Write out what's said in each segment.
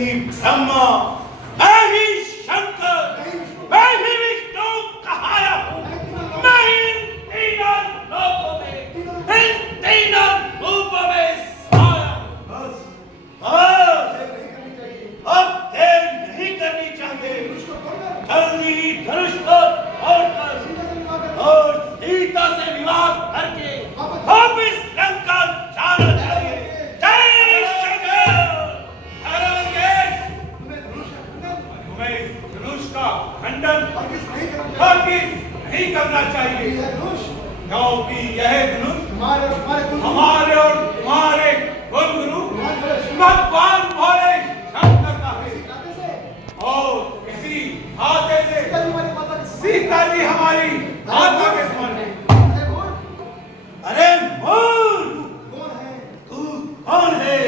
ही ब्रह्मा, मैं ही शंकर, मैं ही विष्णु कहाया हूँ। मैं इन तीनों लोकों में, इन तीनों रूपों में साया हूँ। बस अब देर नहीं करनी चाहिए। जल्दी धनुष को तोड़कर और सीता से विवाह करके वापिस लंका जाना चाहिए। जय शंकर। तुम्हें धनुष का खंडन नहीं करना चाहिए, क्योंकि यह धनुष हमारे और तुम्हारे गुरु भगवान भोले शंकर का है। और इसी हाथे से सीता जी हमारी माता के समान है। अरे मूर्ख, तू कौन है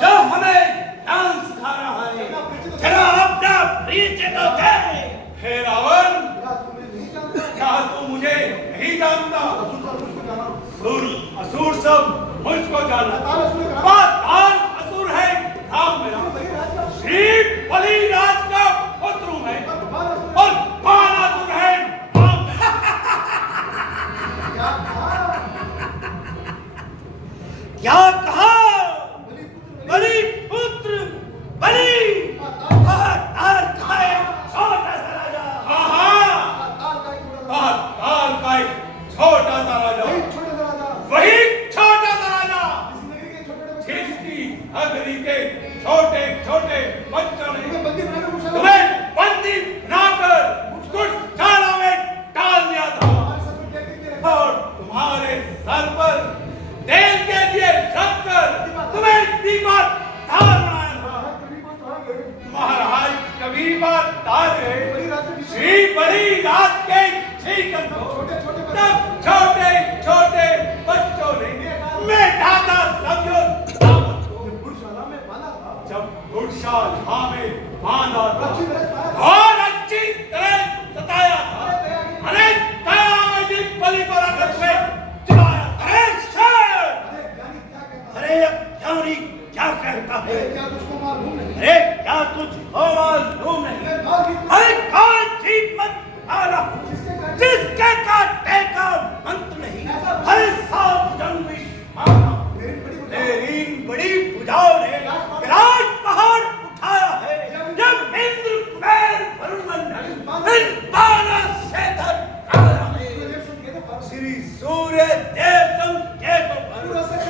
जो हमें ज्ञान सिखा रहा है? चलो अपना परिचय तो दे। हे रावण, क्या तू मुझे नहीं जानता? असुर सब मुझको जानता। पाताल असुर है राम मेरा। श्री बलिराज का पुत्र हूं मैं और बाणासुर है राम मेरा। क्या कहा? बलि पुत्र बलि पाताल का एक छोटा सा राजा। पाताल का एक छोटा सा राजा, वही छोटा सा राजा जिसकी अग्नि के छोटे छोटे बच्चों ने तुम्हें बंदी बनाकर कुशाला में डाल दिया था और तुम्हारे सर पर तेल के दिए रखकर तुम्हें दीपक तार बनाया था। तुम्हारा कभी बात तार गए श्री बलिराज के छीकन को तब छोटे छोटे बच्चों ने मेटाता समझो जब गुड़शाला में बांधा था और अच्छी तरह सताया था। अरे दयानिधि बलि पर आकर में चलाया। अरे शर, अरे ज्ञानी क्या कहता है? अरे क्या तुझको मालूम नहीं? अरे कौन जीत मत आ रहा जिसके काटे का मंत्र नहीं। अरे सात जन्म विश्वाना तेरी बड़ी भुजाओं ने विराट पहाड़ उठाया है। जब इंद्र कुबेर वरुण मंडल इन 12 शेखर श्री सूर्य देव संकेतों पर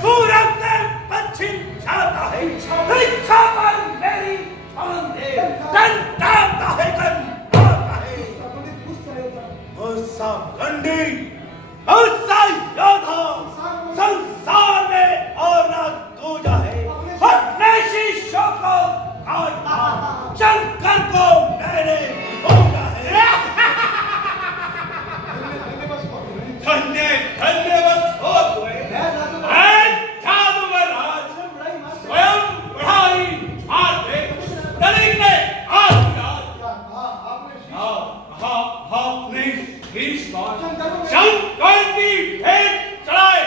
पूरब से पश्चिम जाता है। इच्छा पर मेरी ध्यान दे, दंडाता है गंडाता है। मुस्सा गंडी, मुस्सा योद्धा संसार में और ना दूजा है। अपने शिष्यों को काटना शंकर को मैंने भोगा है। धन्य धन्य बस हो गए जादूगर राज स्वयं बढ़ाई मारते दलित ने आपने शंकर की भेंट चढ़ाए।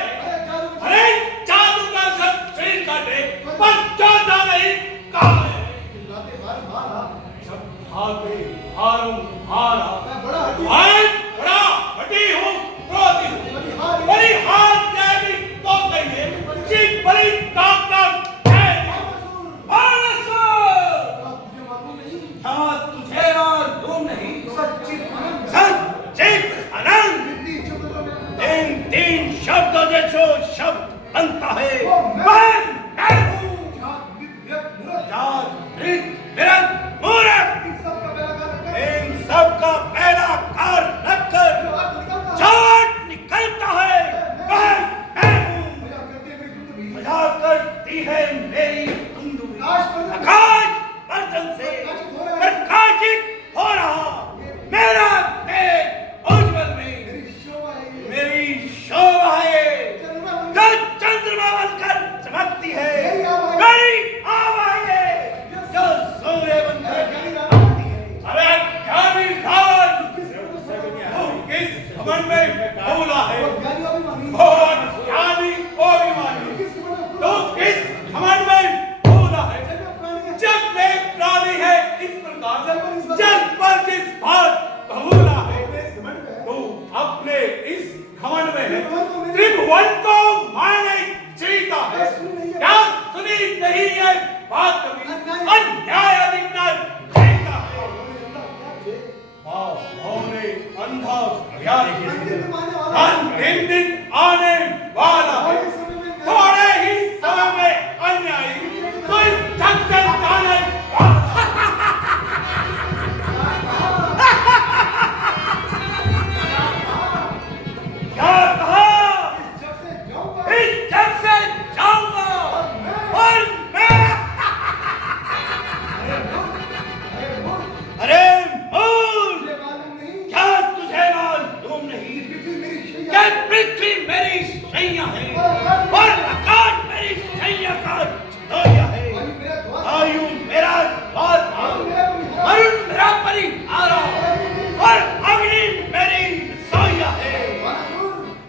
अरे जादूगर सब शरीर काटे पर जोधा नहीं कहा है। जब भागे हारूं हारा बड़ा हटी हूँ क्रोधी हूँ। बड़ी हार जाएगी तो कहिए कि बड़ी ताकत है। हाँ तुझे मालूम नहीं सच्चित अनंत इन तीन शब्दों से जो शब्द बनता है इन सब का पहला कार रखकर बात कभी अन्याय अधिकार देता है। होने अंधा अंतिम दिन आने वाला है। थोड़े ही समय में अन्यायी कोई ढंग से जाने क्या कहा? इस जग से जाऊंगा और मैं अरे मूल क्या तुझे मालूम नहीं क्या पृथ्वी मेरी सैया है और आकाश मेरी सैया का छतोया है। आयु मेरा द्वार अरुण मेरा परिहारा और अग्नि मेरी सोया है।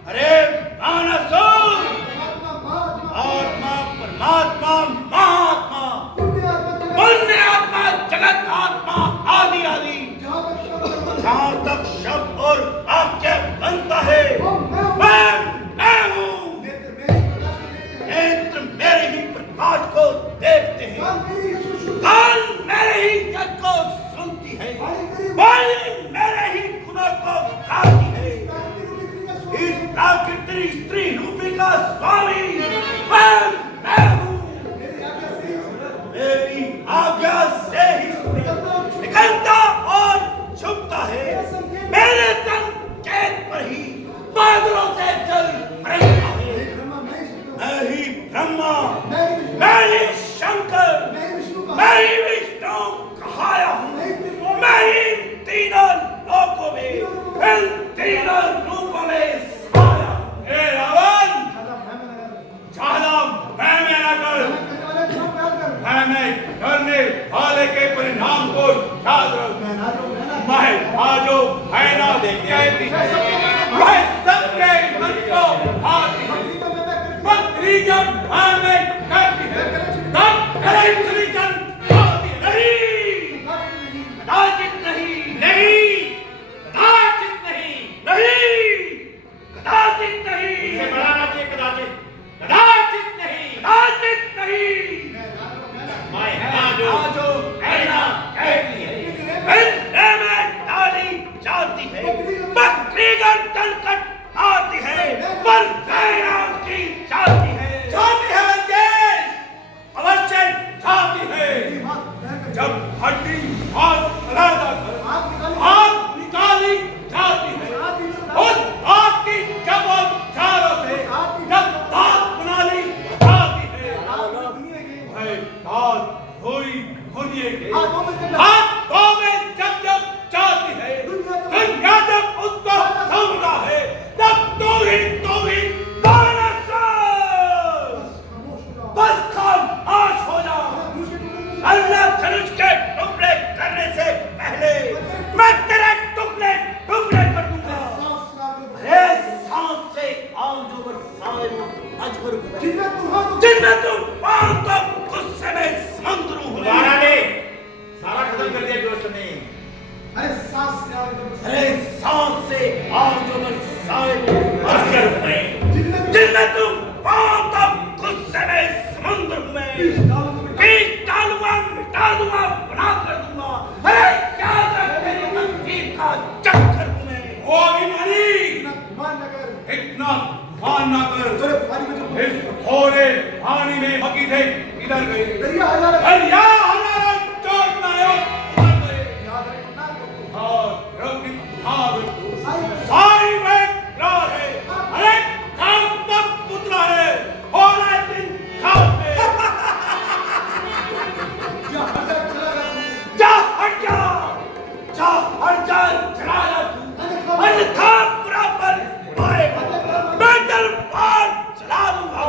अरे मानसूर आत्मा परमात्मा महात्मा पुण्य आत्मा जगत आत्मा आदि आदि जहाँ तक शब्द और वाक्य बनता है मैं हूँ। नेत्र मेरे ही प्रकाश को देखते हैं, कान मेरे ही जग को सुनती है, वाणी मेरे ही खुदा को गाती है। इस प्राकृतिक स्त्री रूपी का स्वामी मैं हूँ। मेरी आज्ञा से ही निकलता और छुपता है। मेरे संकेत पर ही बादलों से जल बरसता है। मैं ही ब्रह्मा, मैं ही शंकर, मैं ही विष्णु कहाया हूँ। मैं ही तीनों लोकों में इन तीनों रूपों में समाया हूँ। हे रावण, ज्यादा मैं ना कर। मैं करने वाले के परिणाम को याद रख। मैं आजो भैना कहती है, मैं सबके मन को भाती है। मंत्री जब मैं कहती है तब मेरे श्री जन भाती नहीं। कदाचित नहीं, नहीं कदाचित नहीं, नहीं कदाचित नहीं। इसे बढ़ाना चाहिए। कदाचित कदाचित नहीं, कदाचित नहीं। मैं आजो भैना कहती है, में डाली जाती है, बकरी गर्दन कट आती है, पर गैरा की जाती है। जाती है देश अवश्य जाती है। जब हड्डी आग अलग कर आग निकाली जाती है, उस आग की जब चारों से जब आग बना ली जाती है, भाई दाद हुई दुनिया के हाथों में जब जब जाती है, दुनिया जब उसको सुनता है, तब तू ही बस खामोश हो जा। अल्लाह धनुष के टुकड़े करने से पहले मैं तेरे टुकड़े टुकड़े कर दूंगा। अरे सांस से आग जो बरसाए अजगर जिनमें तुम पांव तो गुस्से में समुद्र हूँ। सारा खत्म कर दिया जोश ने। अरे सांस से आग जो बरसाए अजगर में जिनमें तुम पांव तो गुस्से में समुद्र में बीच डालूंगा, मिटा दूंगा, बना कर दूंगा। अरे याद रख तेरी तकदीर का चक्कर हूं मैं। ओ अभिमानी इतना मान ना कर। इस थोड़े पानी में मकी थे इधर गए दरिया हमारा चोट ना आयो मर गए। साई में ग्रह है। अरे काम तक पुतला है और दिन काम में जा हट जा चला जा तू। अन्यथा बुरा पर पाएगा। मैं तलवार चला दूंगा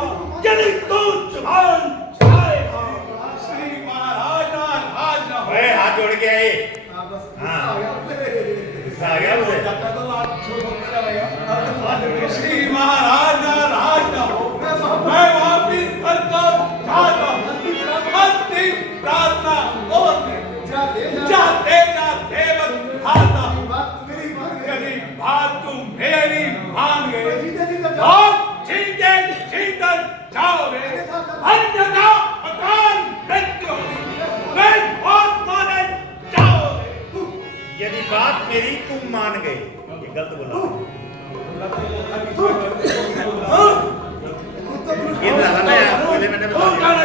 यदि तू जुबान चलाएगा। श्री महाराज ना हाथ जोड़ के आए। श्री महाराज ना हो। मैं वापिस घर को जाता हूँ। अंतिम प्रार्थना जाते जाते वक्त खाता हूँ। यदि बात तुम मेरी मान गए और जीते जीते जाओगे, अन्यथा मकान मृत्यु मेरी तू मान गए, ये गलत बोला ये बोला मैं पहले मैंने बता दिया